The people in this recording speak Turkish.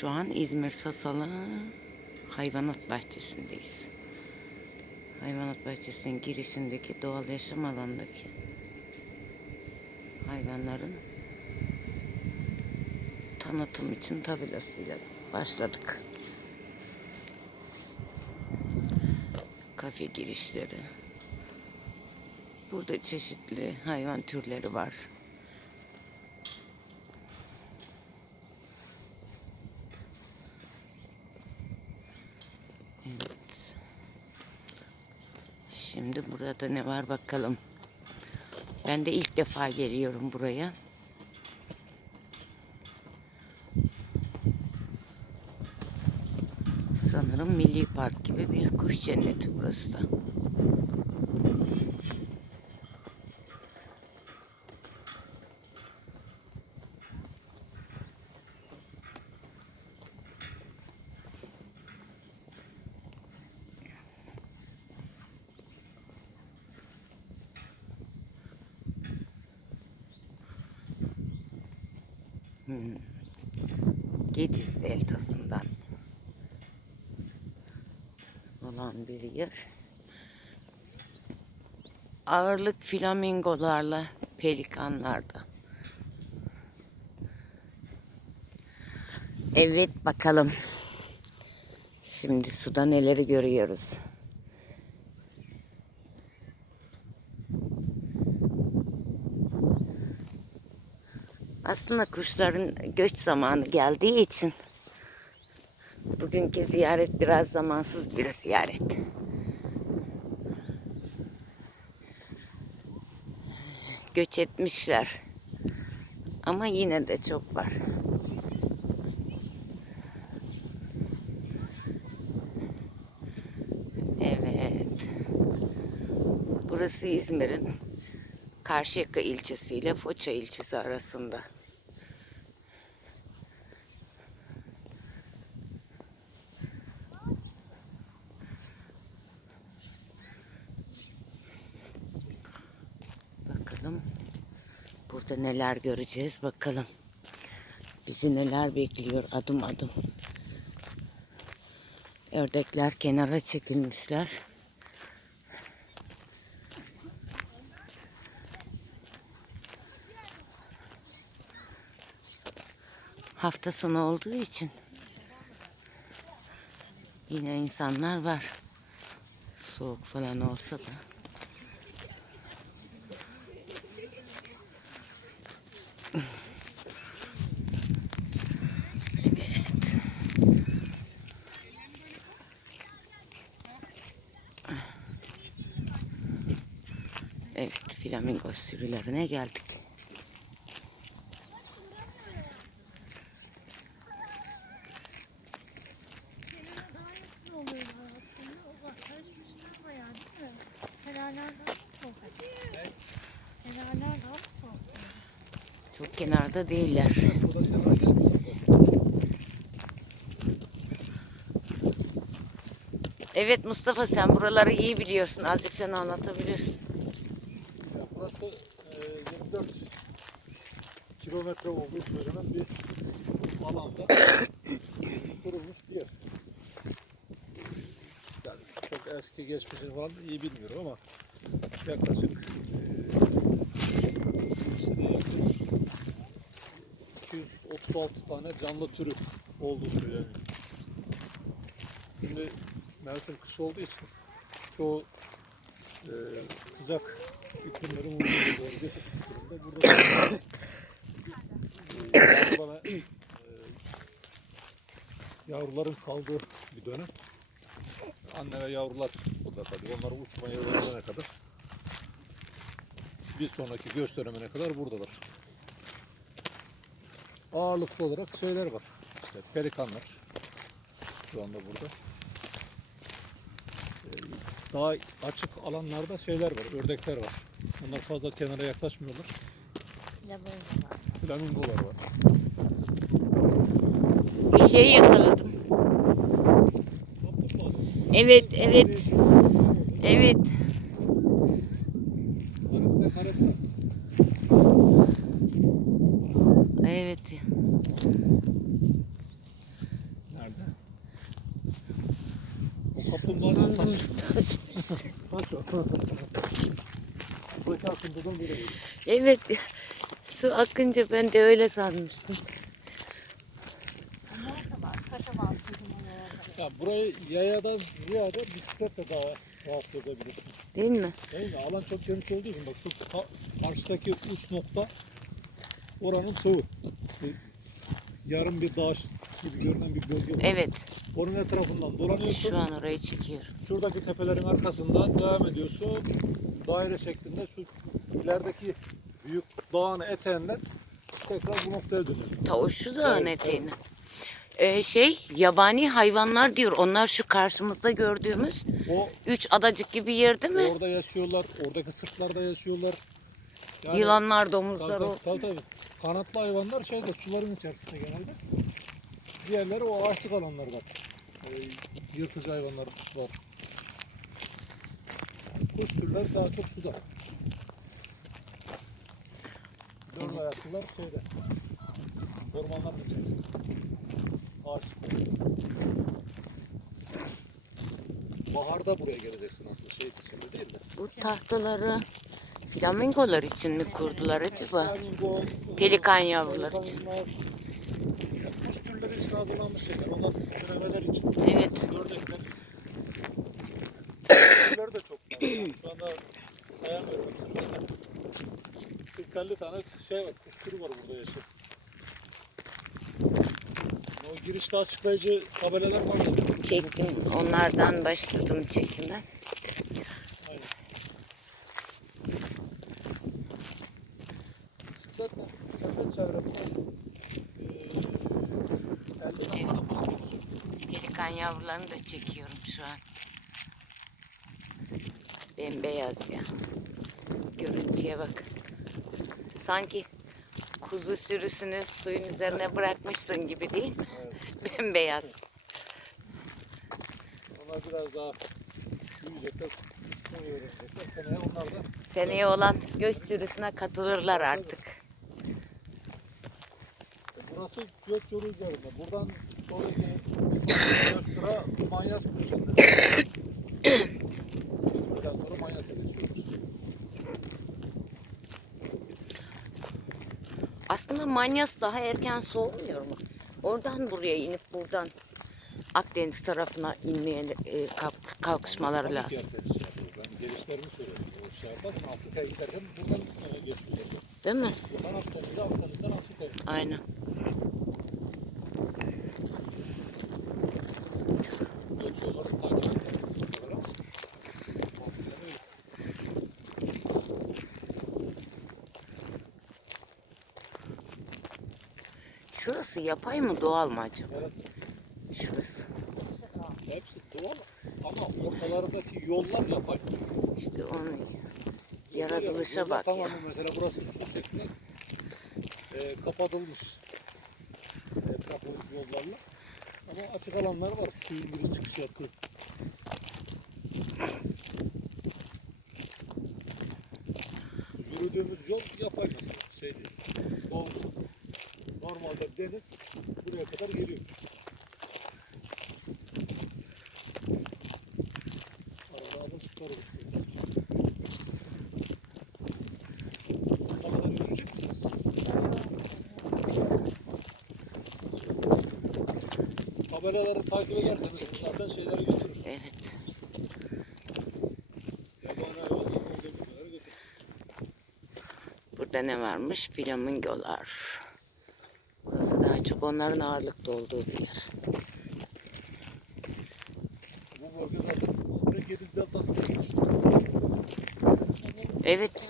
Şu an İzmir Sasalı Hayvanat Bahçesi'ndeyiz. Hayvanat Bahçesi'nin girişindeki doğal yaşam alanındaki hayvanların tanıtım için tabelasıyla başladık. Kafe girişleri. Burada çeşitli hayvan türleri var. Evet. Şimdi burada ne var bakalım. Ben de ilk defa geliyorum buraya. Sanırım milli park gibi bir kuş cenneti burası da. Gediz deltasından olan bir yer. Ağırlık flamingolarla pelikanlarda. Evet bakalım. Şimdi suda neleri görüyoruz. Aslında kuşların göç zamanı geldiği için bugünkü ziyaret biraz zamansız bir ziyaret. Göç etmişler. Ama yine de çok var. Evet. Burası İzmir'in Karşıyaka ilçesiyle Foça ilçesi arasında. Bakalım burada neler göreceğiz bakalım. Bizi neler bekliyor adım adım. Ördekler kenara çekilmişler. Hafta sonu olduğu için yine insanlar var. Soğuk falan olsa da. Evet. Evet, flamingo sürülerine geldik. Ne oluyor aslında? O bak karışmışlar bayağı değil mi? Helaller daha mı soğuk? Helaller daha mı soğuk? Çok kenarda değiller. Evet Mustafa sen buraları iyi biliyorsun. Azıcık sen anlatabilirsin. Ya Burası e, 24 kilometre olduğu söylenen bir alanda kurulmuş bir yer. Yani çok eski geçmişini falan iyi bilmiyorum ama yaklaşık e, sene yakın 236 tane canlı türü olduğu söyleniyor. Şimdi mevsim kış olduğu için çoğu e, sıcak iklimlerin doğru geçmiş durumda. Burada e, yavrulama, e, yavruların kaldığı bir dönem. Anne ve yavrular burada kalıyor. Onlar uçmaya öğrenene kadar bir sonraki göç dönemine kadar buradalar. Ağırlıklı olarak şeyler var. İşte pelikanlar şu anda burada. Ee, Daha açık alanlarda şeyler var, ördekler var. Onlar fazla kenara yaklaşmıyorlar. Flamingolar var. Bir şey yakaladım. Evet, evet. Evet. Evet. Nerede? Evet. Su akınca ben de öyle sanmıştım. Ya burayı yayadan ziyade bisikletle daha rahat edebilirsin. Değil mi? Değil mi? Alan çok geniş olduğu için bak şu ka- karşıdaki uç nokta oranın soğu. Bir Yarım bir dağ gibi görünen bir bölge var. Evet. Onun etrafından dolanıyorsun. Şu an orayı çekiyorum. Şuradaki tepelerin arkasından devam ediyorsun. Daire şeklinde şu ilerideki büyük dağın eteğinden tekrar bu noktaya dönüyorsun. Ta şu dağın Evet, eteğine. Ee, şey yabani hayvanlar diyor. Onlar şu karşımızda gördüğümüz O üç adacık gibi yer değil mi? orada yaşıyorlar, oradaki sırtlarda yaşıyorlar. Yani- Yılanlar, domuzlar. tabii, tabii, tabii. Kanatlı hayvanlar şeyde suların içerisinde genelde. Diğerleri o ağaçlık alanlarda. Ee, yırtıcı hayvanlar var. Kuş türleri daha çok suda. Dört Evet. ayaklılar şeyde. Ormanların içerisinde. Ağaçlıklar. Baharda buraya geleceksin aslında şey şimdi değil de. Bu tahtaları flamingolar için mi kurdular acaba? Flamingo, Pelikan yavruları için. Kuş türleri için hazırlanmış şeyler. Onlar türemeler için. Evet. Ördekler. Türleri de çok var. Şu anda sayamıyorum. 40-50 tane şey var, kuş türü var burada yaşayan. O girişte açıklayıcı tabelalar var. Çektim. Onlardan başladım çekime. Aynen. Bisiklet 50 olacak. Pelikan yavrularını da çekiyorum şu an. Bembeyaz ya. Görüntüye bak. Sanki kuzu sürüsünü suyun üzerine bırakmışsın gibi değil mi? Evet. Bembeyaz. Onlar biraz daha büyüyecekler. Seneye onlar da Seneye olan göç sürüsüne katılırlar artık. E, Burası göç yolu üzerinde. Buradan sonraki Göçtura Manyas kuşunda. Buradan sonra Manyas'a geçiyoruz. Aslında Manyas daha erken soğumuyor mu? Oradan buraya inip buradan Akdeniz tarafına inmeye e, kalk- kalkışmaları lazım. gelişlerini söylüyorum. Afrika'ya giderken buradan e, geçiyorlar. Değil mi? Buradan Afrika'ya. Aynen. Göç yolları takip ediyorlar. Öyle. Şurası yapay mı doğal mı acaba? Şurası. Hepsi doğal ama ortalarındaki yollar yapay. İşte onun yaratılışa bak ya. Tamamen mesela burası su şeklinde e, kapatılmış. Etrafı yollarla. Ama açık alanlar var. Suyun giriş çıkış yaptığı. Yürüdüğümüz yol yapay mesela. Şey değil. Doğru. Normalde deniz buraya kadar geliyor. Yürüyecek misiniz? Tabelaları takip ederseniz zaten şeyleri götürür. Evet. Burada ne varmış? Flamingolar. Çok onların ağırlıkta olduğu bir yer. Bu bölge zaten komple Gediz Deltası'na geçiyor. Evet.